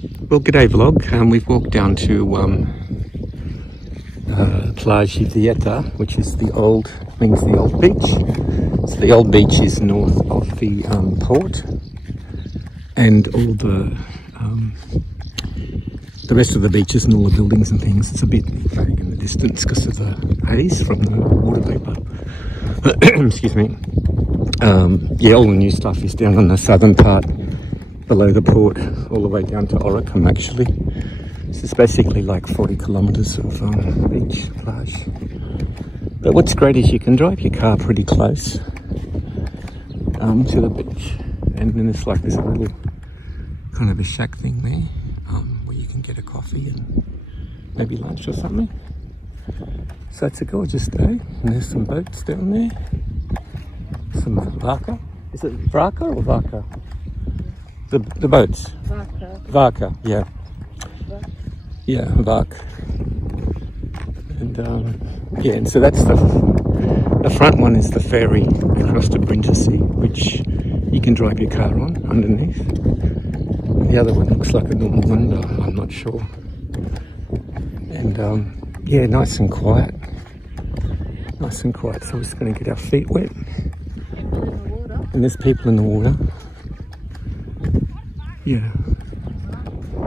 Well, g'day vlog. We've walked down to Pt.2, which is the old beach. So the old beach is north of the port, and all the rest of the beaches and all the buildings and things, it's a bit vague in the distance because of the haze from the water vapour. Excuse me. Yeah, all the new stuff is down on the southern part, below the port, all the way down to Oricum actually. This is basically like 40 kilometres of beach, plage. But what's great is you can drive your car pretty close to the beach, and then it's like this little kind of a shack thing there, where you can get a coffee and maybe lunch or something. So it's a gorgeous day, and there's some boats down there. Some Varka. Is it Vraka or Varka? The boats. Varka, yeah. Yeah, Vark. And yeah, and so that's the front one is the ferry across to Brindisi, which you can drive your car on underneath. The other one looks like a normal window, I'm not sure. And yeah, nice and quiet. Nice and quiet, so we're just going to get our feet wet. And there's people in the water. Yeah.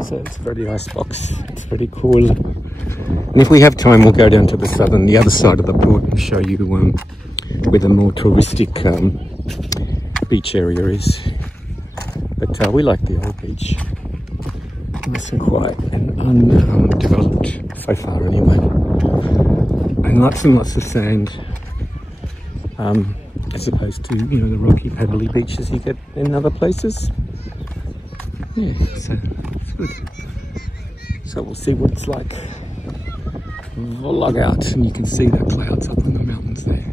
So it's very icebox. It's very cool. And if we have time, we'll go down to the other side of the port and show you where the more touristic beach area is. But we like the old beach. Nice and quiet and undeveloped so far anyway. And lots of sand. As opposed to, you know, the rocky, pebbly beaches you get in other places. Yeah, so it's good. So we'll see what it's like. Vlog out, and you can see the clouds up on the mountains there.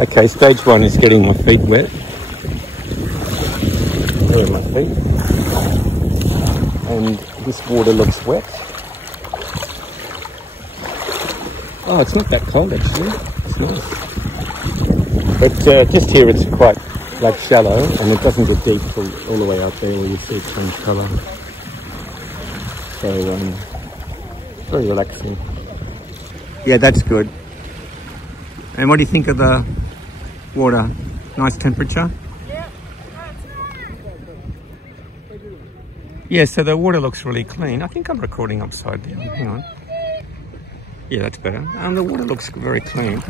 Okay, stage one is getting my feet wet. There are my feet. And this water looks wet. Oh, it's not that cold actually. It's nice. But just here it's quite like shallow, and it doesn't get deep all the way out there where you see it change colour. So very relaxing. Yeah, that's good. And what do you think of the water? Nice temperature? Yeah, so the water looks really clean. I think I'm recording upside down. Hang on. Yeah, that's better. The water looks very clean.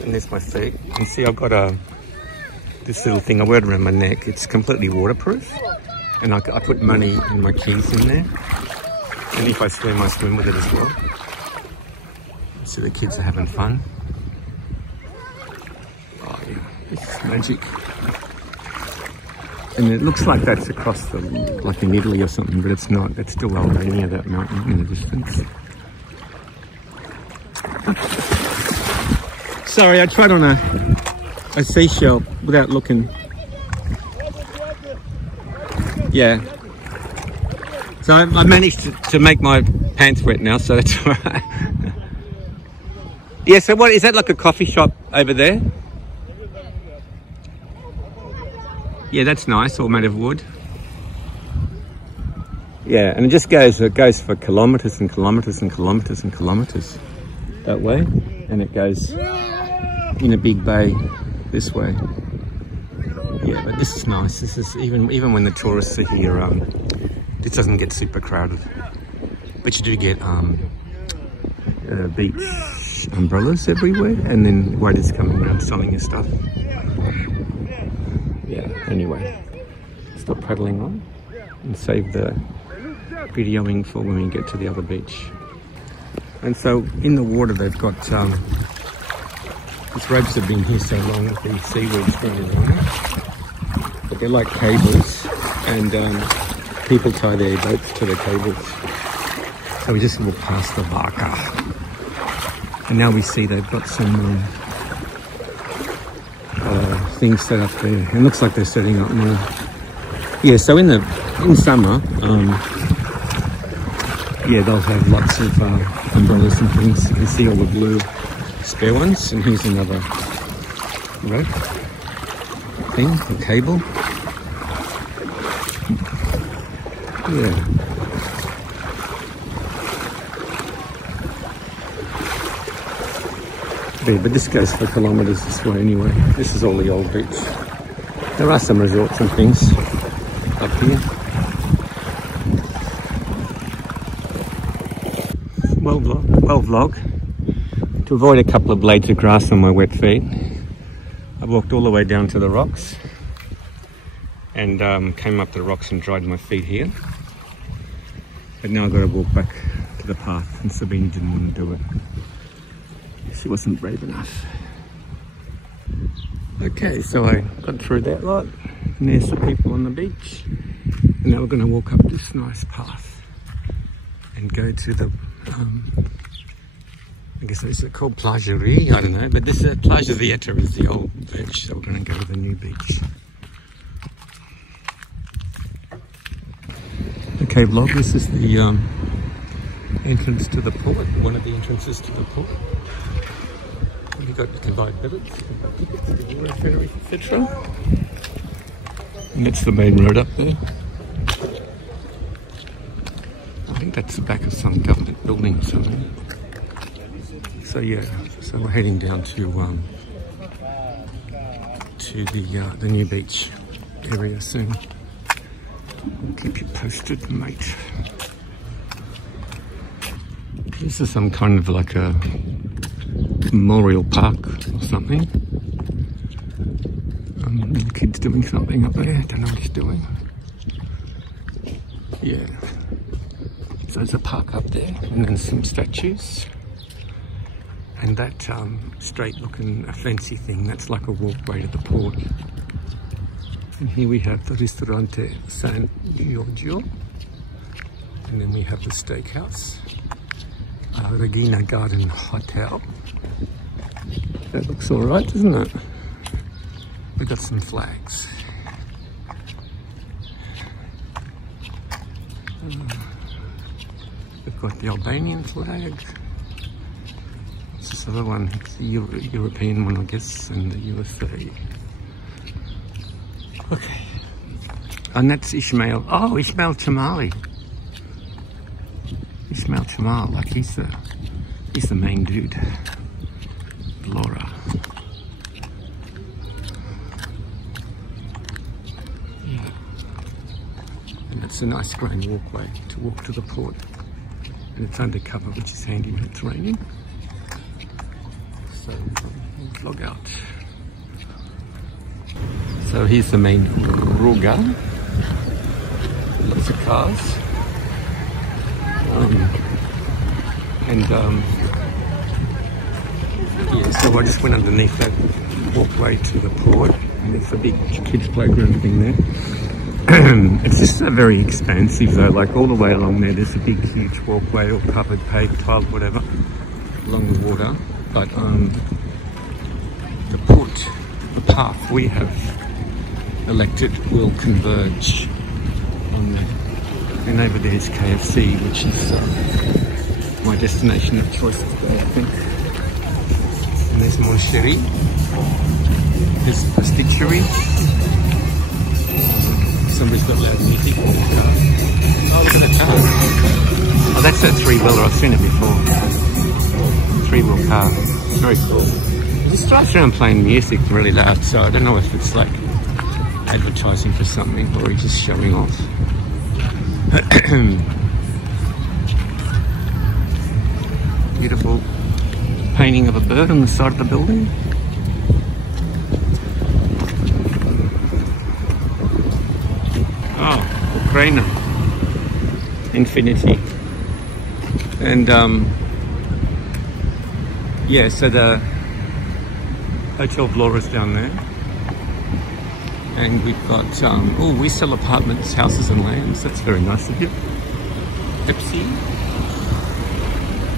And there's my feet. You can see I've got this little thing I wear around my neck. It's completely waterproof. And I put money and my keys in there. And if I swim with it as well. So the kids are having fun. Oh yeah, this is magic. And it looks like that's across like in Italy or something, but it's not. It's still Albania, that mountain in the distance. Sorry, I tried on a seashell without looking. Yeah. So I managed to make my pants wet now, so that's all right. Yeah, so what, is that like a coffee shop over there? Yeah, that's nice, all made of wood. Yeah, and it just goes for kilometres and kilometres and kilometres and kilometres that way. And it goes in a big bay this way. Yeah, but this is nice. This is even when the tourists are here, this doesn't get super crowded. But you do get beach umbrellas everywhere, and then waiters coming around selling your stuff. Yeah, anyway, stop paddling on and save the videoing for when we get to the other beach. And so in the water they've got these ropes have been here so long with the seaweed's growing on it. But they're like cables, and people tie their boats to the cables. So we just walk past the Varka. And now we see they've got some things set up there. It looks like they're setting up more. Yeah, so in summer, yeah, they'll have lots of umbrellas and things. You can see all the blue spare ones, and here's another rope thing, a cable. Yeah. Yeah, but this goes for kilometres this way anyway. This is all the old beach. There are some resorts and things up here. Well vlog. To avoid a couple of blades of grass on my wet feet, I walked all the way down to the rocks and came up the rocks and dried my feet here. But now I've got to walk back to the path, and Sabine didn't want to do it. She wasn't brave enough. Okay, so I got through that lot, and there's the people on the beach. And now we're going to walk up this nice path and go to the, I guess is it called Plagerie? I don't know, but this is Plage Vieta is the old beach, so we're going to go to the new beach. Okay, vlog, this is the entrance to the port, one of the entrances to the port. You can buy billets, you can buy tickets, you can buy ferry, etc. And that's the main road up there. I think that's the back of some government building or something. So yeah, so we're heading down to the new beach area soon. I'll keep you posted, mate. This is some kind of like a memorial park or something. The kid's doing something up there. I don't know what he's doing. Yeah. So there's a park up there, and then some statues. And that straight looking fancy thing, that's like a walkway to the port. And here we have the Ristorante San Giorgio. And then we have the steakhouse. Regina Garden Hotel. That looks alright, doesn't it? We've got some flags. We've got the Albanian flag. This is the other one, it's the European one, I guess, and the USA. Okay. And that's Ismail. Oh, Ismail Chamali. Ismail Chamal, like he's the main dude. Vlora. Yeah. And it's a nice grand walkway to walk to the port. And it's undercover, which is handy when it's raining. So we'll vlog out. So here's the main Ruga. Lots of cars. Yeah, so I just went underneath that walkway to the port, and there's a big kids playground thing there. It's just very expansive though, like all the way along there's a big huge walkway, all covered, paved, tiled, whatever, along the water. But the port, the path we have elected will converge on there. And over there's KFC, which is my destination of choice today, I think. And there's Moncherie. There's Pasticcerie. Somebody's got loud music in the car. Oh, look at that car. Oh, that's that three-wheeler. I've seen it before. Three-wheel car. Very cool. It just drives around playing music really loud, so I don't know if it's like advertising for something or he's just showing off. Beautiful painting of a bird on the side of the building. Oh, Ukraine. Infinity. And yeah, so the Hotel Vlora's down there. And we've got, oh, we sell apartments, houses and lands. That's very nice of you. Pepsi.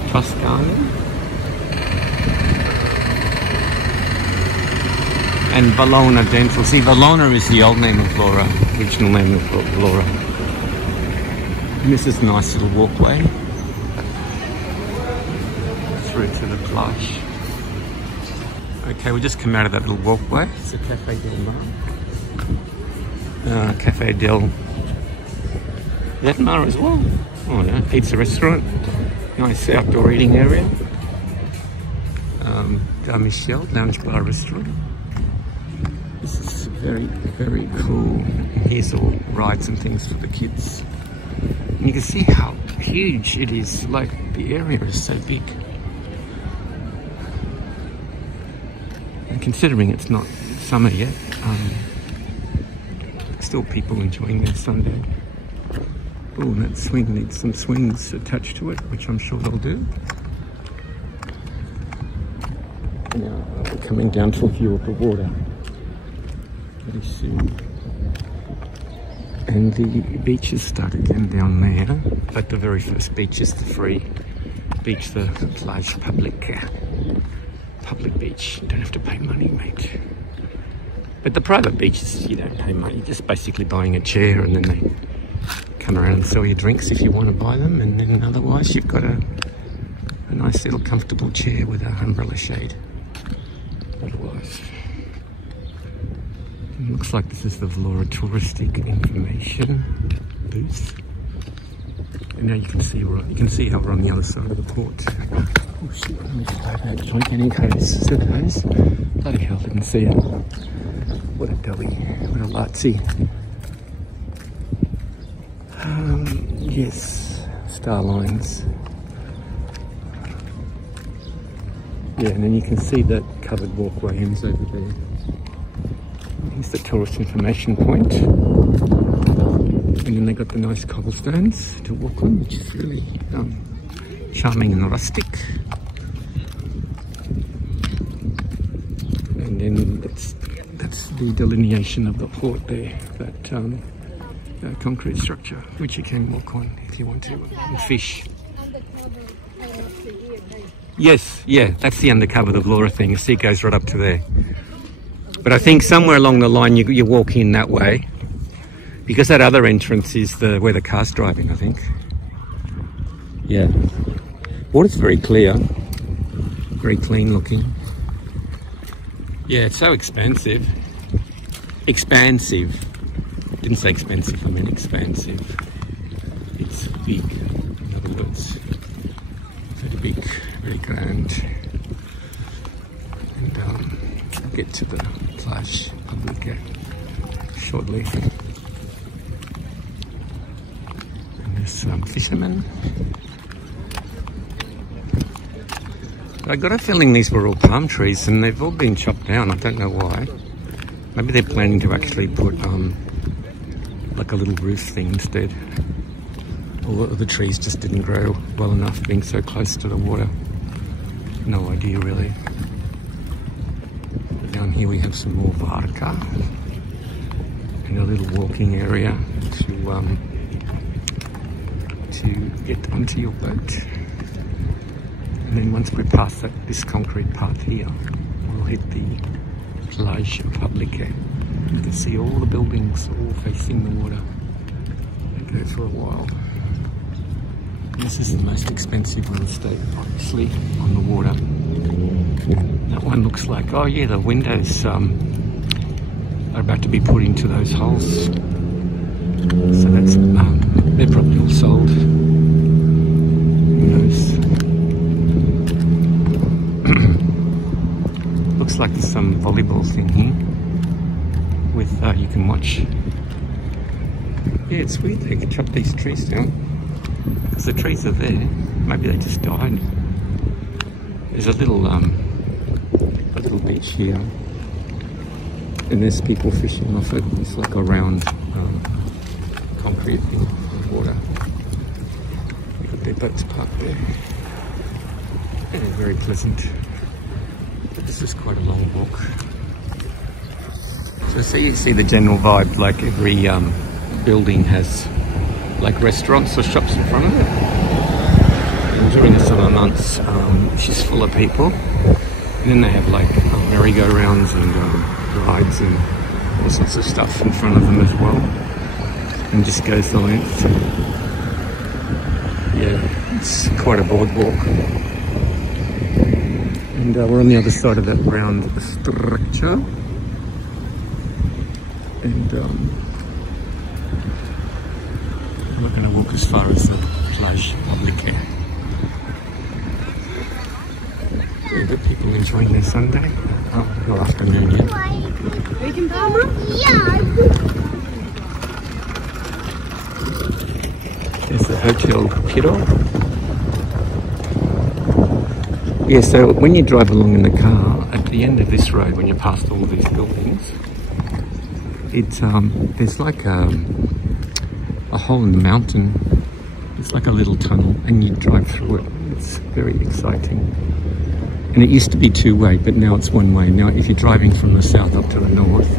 Toscana. And Vlora Dental. See, Vlora is the old name of Vlora, original name of Vlora. And this is a nice little walkway through to the plage. Okay, we just come out of that little walkway. It's a Cafe del Mar. Cafe del that Mara as well? Oh no, pizza restaurant. Nice outdoor eating area. Michelle Lounge Bar Restaurant. This is very, very cool. Here's all rides and things for the kids. And you can see how huge it is. Like, the area is so big. And considering it's not summer yet, still people enjoying their Sunday. Oh, that swing needs some swings attached to it, which I'm sure they'll do. Now we're coming down to a view of the water very soon. And the beaches start again down there. But the very first beach is the free beach, the Plage Publique. Public beach. You don't have to pay money, mate. But the private beaches, you don't pay money. You're just basically buying a chair and then they come around and sell you drinks if you want to buy them. And then otherwise you've got a nice little comfortable chair with an umbrella shade. Otherwise. It looks like this is the Vlora touristic information booth. And now you can see how we're on the other side of the port. Oh shit, let me just over that joint any case. See those? Bloody hell, didn't see it. What a dubby, what a Lazzi. Yes, star lines. Yeah, and then you can see that covered walkway ends over there. Here's the tourist information point. And then they got the nice cobblestones to walk on, which is really charming and rustic. And then that's the delineation of the port there, that concrete structure, which you can walk on if you want to, and fish. Yes, yeah, that's the undercover, the Vlora thing. You see it goes right up to there. But I think somewhere along the line you walk in that way, because that other entrance is where the car's driving, I think. Yeah. Water's very clear, very clean looking. Yeah, it's so expansive. Expansive. Didn't say expensive, I meant expansive. It's big, in other words. Very big, very grand. And I'll get to the Plage Publique shortly. And there's some fishermen. I got a feeling these were all palm trees and they've all been chopped down. I don't know why. Maybe they're planning to actually put like a little roof thing instead. Or the trees just didn't grow well enough being so close to the water. No idea really. But down here we have some more varka and a little walking area to get onto your boat. And then once we pass this concrete path here, we'll hit the Plage Publique. You can see all the buildings all facing the water. They go for a while. This is the most expensive real estate, obviously, on the water. That one looks like, oh yeah, the windows are about to be put into those holes. So that's, they're probably all sold. Who knows? Looks like there's some volleyball thing here with you can watch. Yeah, it's weird they can chop these trees down because the trees are there. Maybe they just died. There's a little beach here, and there's people fishing off it. It's like a round concrete thing of water. They've got their boats parked there, and it's very pleasant. This is quite a long walk. So you see the general vibe, like every building has like restaurants or shops in front of it. And during the summer months, she's full of people. And then they have like merry-go-rounds and rides and all sorts of stuff in front of them as well. And just goes the length. Yeah, it's quite a boardwalk. And we're on the other side of that round structure. And I'm not going to as far as the plage public here. Very good people enjoying their Sunday, or afternoon, yeah. There's the Hotel Pt.2. Yeah, so when you drive along in the car, at the end of this road, when you're past all these buildings, it's there's like a hole in the mountain. It's like a little tunnel, and you drive through it. It's very exciting. And it used to be two-way, but now it's one-way. Now, if you're driving from the south up to the north,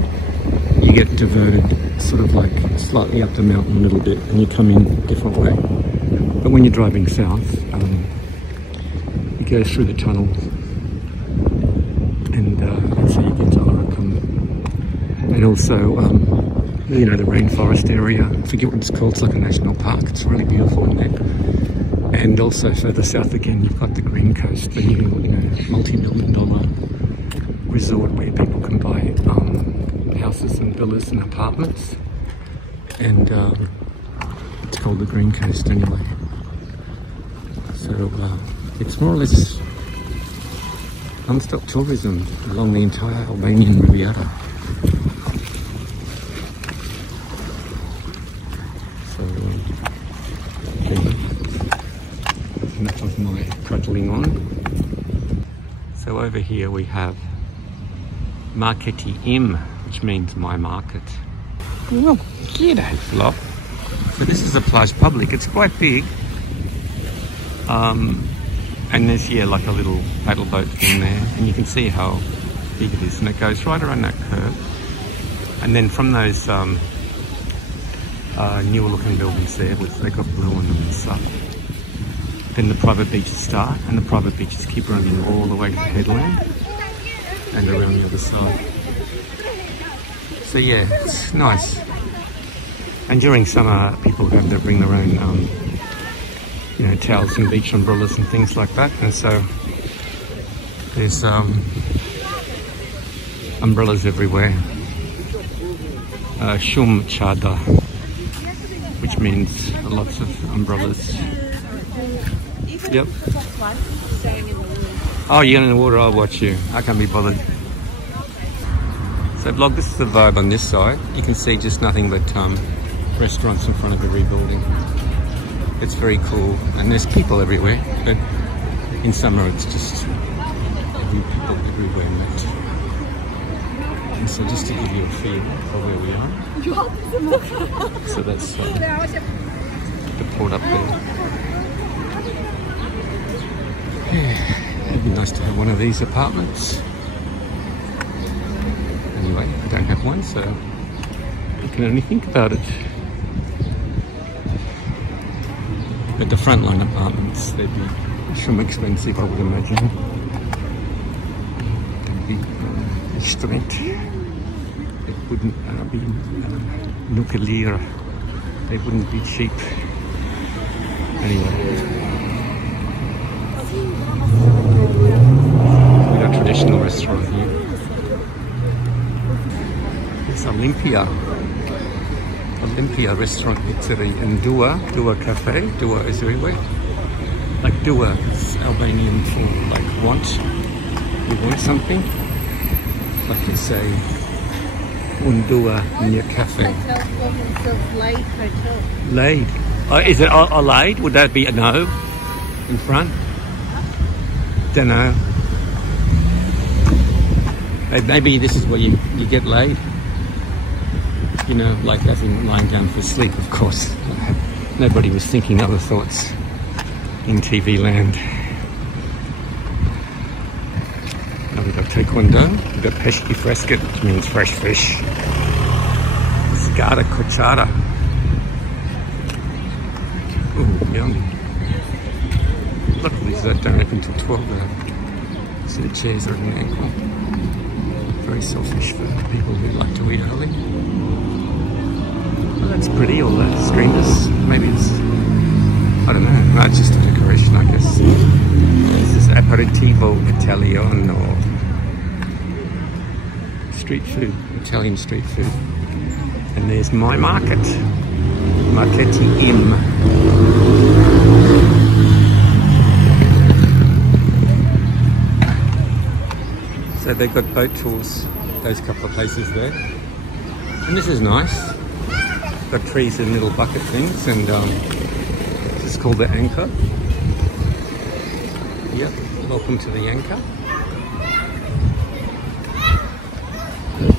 you get diverted sort of like slightly up the mountain a little bit, and you come in a different way. But when you're driving south, you go through the tunnel, and so you get to Oricum. And also, you know, the rainforest area. I forget what it's called. It's like a national park. It's really beautiful in there. And also further south again, you've got the Green Coast, the new, you know, multi-million-dollar resort where people can buy houses and villas and apartments. And it's called the Green Coast anyway. So it's more or less non-stop tourism along the entire Albanian Riviera. Enough of my prattling on. So over here we have Marketi, which means my market. Well, g'day, Flo. So this is a plage public. It's quite big. And there's, yeah, like a little paddle boat thing there. And you can see how big it is. And it goes right around that curve. And then from those newer looking buildings there, with they got blue on them and stuff. Then the private beaches start, and the private beaches keep running all the way to the headland and around the other side. So yeah, it's nice. And during summer, people bring their own, you know, towels and beach umbrellas and things like that. And so there's umbrellas everywhere. Shum chada, which means lots of umbrellas. Yep. Oh, you're in the water, I'll watch you. I can't be bothered. So vlog, this is the vibe on this side. You can see just nothing but restaurants in front of every building. It's very cool, and there's people everywhere, but in summer it's just people everywhere. And so just to give you a feel for where we are. So that's the port up there. Yeah, it'd be nice to have one of these apartments. Anyway, I don't have one, so I can only think about it. But the frontline apartments, they'd be some expensive, I would imagine. They'd be extreme. It wouldn't be nuclear. They wouldn't be cheap. Anyway. We got a traditional restaurant here. It's Olympia restaurant, Italy, and Dua Cafe. Dua is everywhere. Like Dua is Albanian for like want. You want something? Like you say, un dua in your cafe. Laid. Oh, is it a laid? Would that be a no in front? Don't know. Maybe this is where you get laid. You know, like as in lying down for sleep, of course. Nobody was thinking other thoughts in TV land. Now we've got taekwondo, we've got peshki fresket, which means fresh fish. Zgara kochara. Ooh, yummy. Luckily they don't open until 12 though. So the chairs are at an angle. Very selfish for people who like to eat early. Well, that's pretty, all that streamers. Maybe it's, I don't know, no, it's just a decoration, I guess. This is aperitivo italiano. Street food, Italian street food. And there's my market. Pt.2. So they've got boat tours, those couple of places there. And this is nice. Got trees and little bucket things, and this is called the Anchor. Yep, welcome to the Anchor.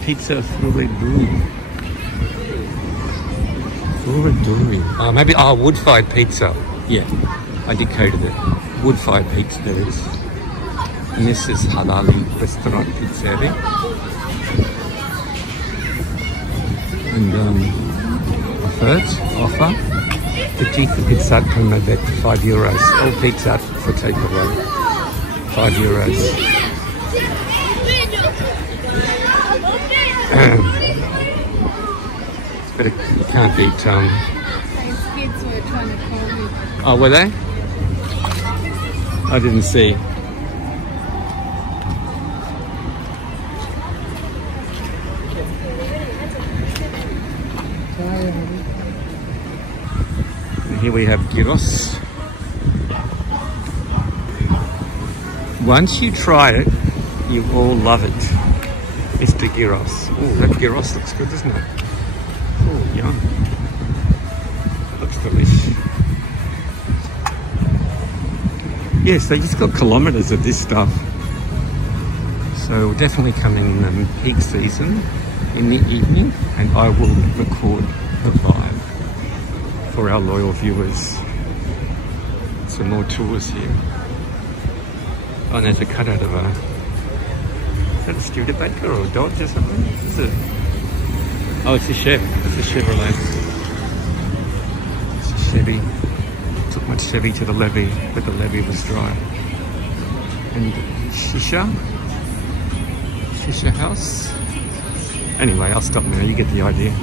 Pizza Vlora. Oh, maybe, wood-fired pizza. Yeah, I decoded it. Wood-fired pizza there is. And this is Halali Restaurant Pizzeria. And third offer, Pt.2 pizza con nugget, €5. All pizza for takeaway, €5. But you can't beat Those kids were trying to call me. Oh, were they? I didn't see. And here we have gyros. Once you try it, you all love it. Mr. Gyros. Oh, that gyros looks good, doesn't it? Oh, yum. Looks delicious. Yes, they just got kilometres of this stuff. So we'll definitely come in peak season in the evening, and I will record the vibe for our loyal viewers. Some more tours here. Oh, and there's a cutout of a... Is that a Studebaker or a Dodge or something? Is it? Oh, it's a Chevy. It's a Chevrolet. It's a Chevy. Took my Chevy to the levee, but the levee was dry. And Shisha house. Anyway, I'll stop now. You get the idea.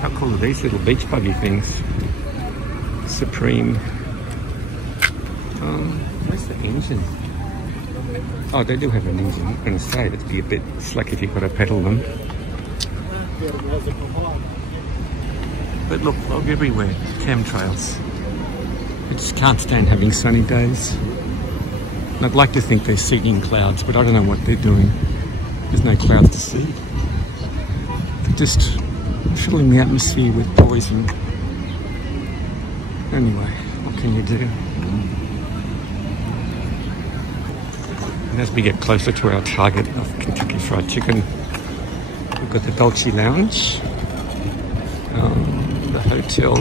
How cool are these little beach buggy things? Supreme. Where's the engine? Oh, they do have an engine. I'm going to say it'd be a bit slack if you've got to pedal them. But look, log everywhere. Chemtrails. I just can't stand having sunny days. And I'd like to think they're seeding clouds, but I don't know what they're doing. There's no clouds to seed. They're just filling the atmosphere with poison. Anyway, what can you do? And as we get closer to our target of Kentucky Fried Chicken, we've got the Dolce Lounge, the hotel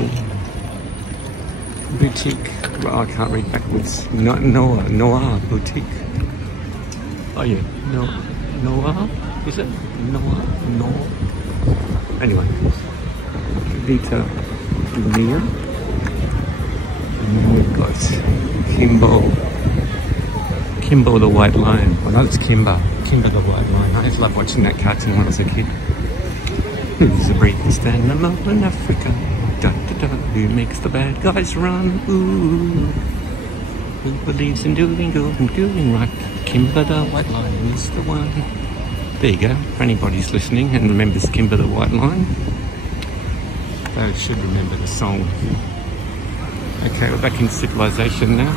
boutique. Well, I can't read backwards. Noah boutique. Oh yeah, Noah. Is it Noah? No. Anyway, Vita Mia, and then we've got Kimbo the White Lion. Oh no, it's Kimber the White Lion. I used to love watching that cartoon when I was a kid. Who's the bravest animal in Africa? Da, da, da. Who makes the bad guys run? Ooh. Who believes in doing good and doing right? Kimber the White Lion is the one. There you go. If anybody's listening and remembers Kimber the White Lion, they should remember the song. Okay, we're back in civilization now.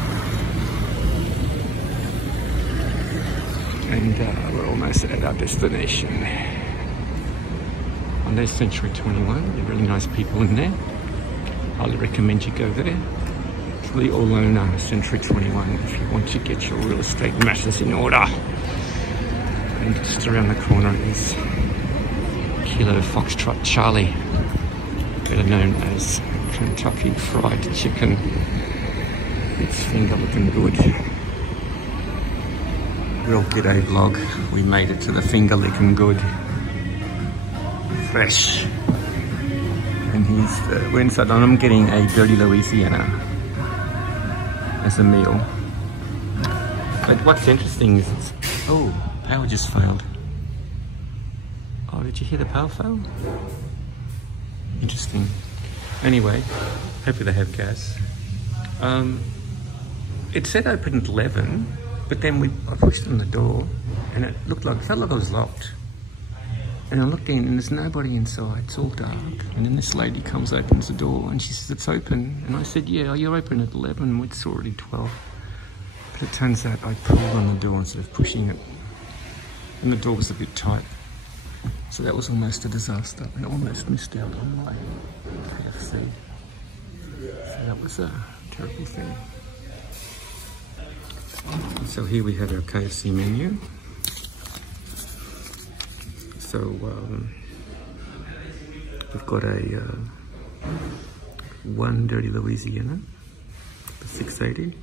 And we're almost at our destination. And there's Century 21. They're really nice people in there. Highly recommend you go there. It's the all owner Century 21 if you want to get your real estate matters in order. And just around the corner is Kilo Foxtrot Charlie, better known as Kentucky Fried Chicken. It's finger looking good. Real g'day vlog. We made it to the finger licking good. Fresh. And we're inside, and I'm getting a Dirty Louisiana as a meal. But what's interesting is oh, power just failed. Oh, did you hear the power fail? Interesting. Anyway, hopefully they have gas. It said open at 11, but then I pushed on the door and it felt like it was locked. And I looked in and there's nobody inside, it's all dark. And then this lady comes, opens the door and she says, it's open. And I said, yeah, you're open at 11, it's already 12. But it turns out I pulled on the door instead of pushing it. And the door was a bit tight. So that was almost a disaster. I almost missed out on my KFC. So that was a terrible thing. So here we have our KFC menu. So we've got a 1 Dirty Louisiana for $6.80.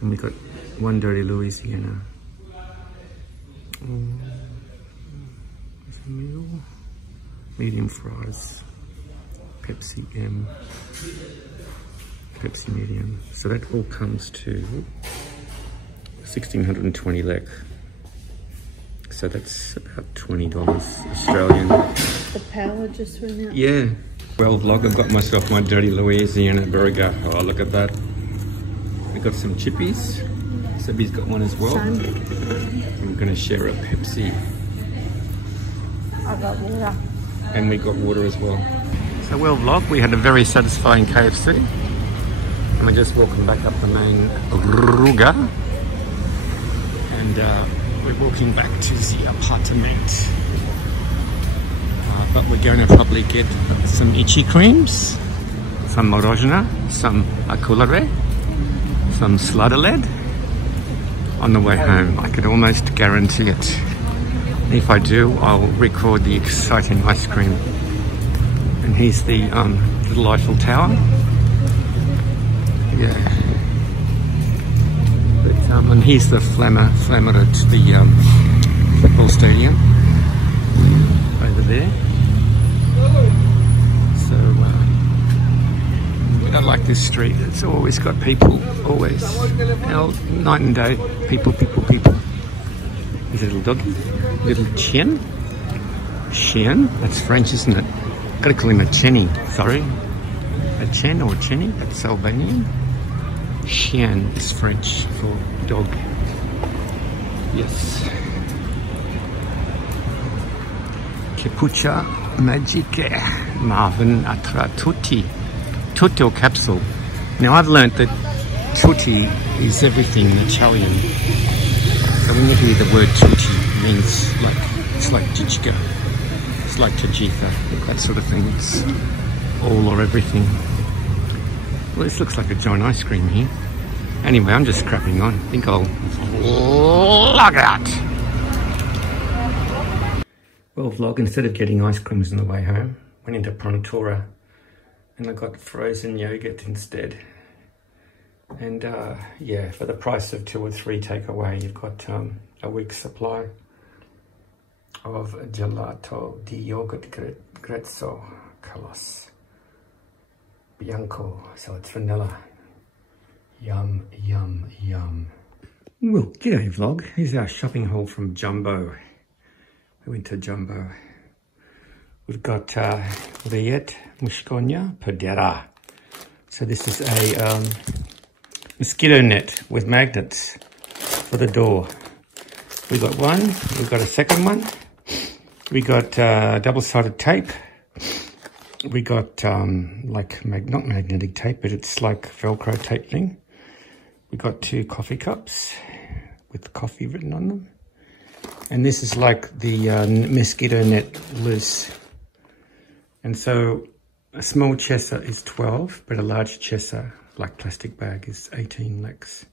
Then we got 1 Dirty Louisiana. Meal, medium fries, Pepsi M, Pepsi medium. So that all comes to 1,620 lek. So that's about $20 Australian. The power just went out. Yeah. Well, vlog, I've got myself my Dirty Louisiana burger. Oh, look at that. We got some chippies. Sebby's got one as well. I'm gonna share a Pepsi. I got water. And we got water as well. So, well, vlog, we had a very satisfying KFC. And we're just walking back up the main Ruga. And we're walking back to the apartment. But we're going to probably get some itchy creams, some morozhna, some akulare, some sladoled on the way home. I could almost guarantee it. If I do, I'll record the exciting ice cream. And here's the little Eiffel Tower. Yeah. But, and here's the Flammer to the football stadium over there. So I like this street. It's always got people, always. Night and day, people. Here's a little doggy, little Chen. Chen, that's French, isn't it? Gotta call him a Chenny, sorry. A Chen or Chenny, that's Albanian. Chien is French for dog. Yes. Capucha Magique Marvin Atra Tutti. Tutto capsule. Now I've learnt that tutti is everything in Italian. So when you hear the word tutti, it means like, it's like jichka, it's like tajika, that sort of thing. It's all or everything. Well, this looks like a giant ice cream here. Anyway, I'm just crapping on. I think I'll log out. Well, vlog, instead of getting ice creams on the way home, went into Prontura and I got frozen yogurt instead. And yeah, for the price of 2 or 3 takeaway, you've got a week's supply of gelato di yogurt grezzo colors bianco. So it's vanilla. Yum, yum, yum. Well, g'day vlog. Here's our shopping haul from Jumbo. We went to Jumbo. We've got Riet Mushkonia Podera. So this is a mosquito net with magnets for the door. We got one, we got a second one. We got double-sided tape. We got like, not magnetic tape, but it's like Velcro tape thing. We got 2 coffee cups with coffee written on them. And this is like the mosquito net loose. And so a small chesa is 12, but a large chesa, like plastic bag, is 18 leks.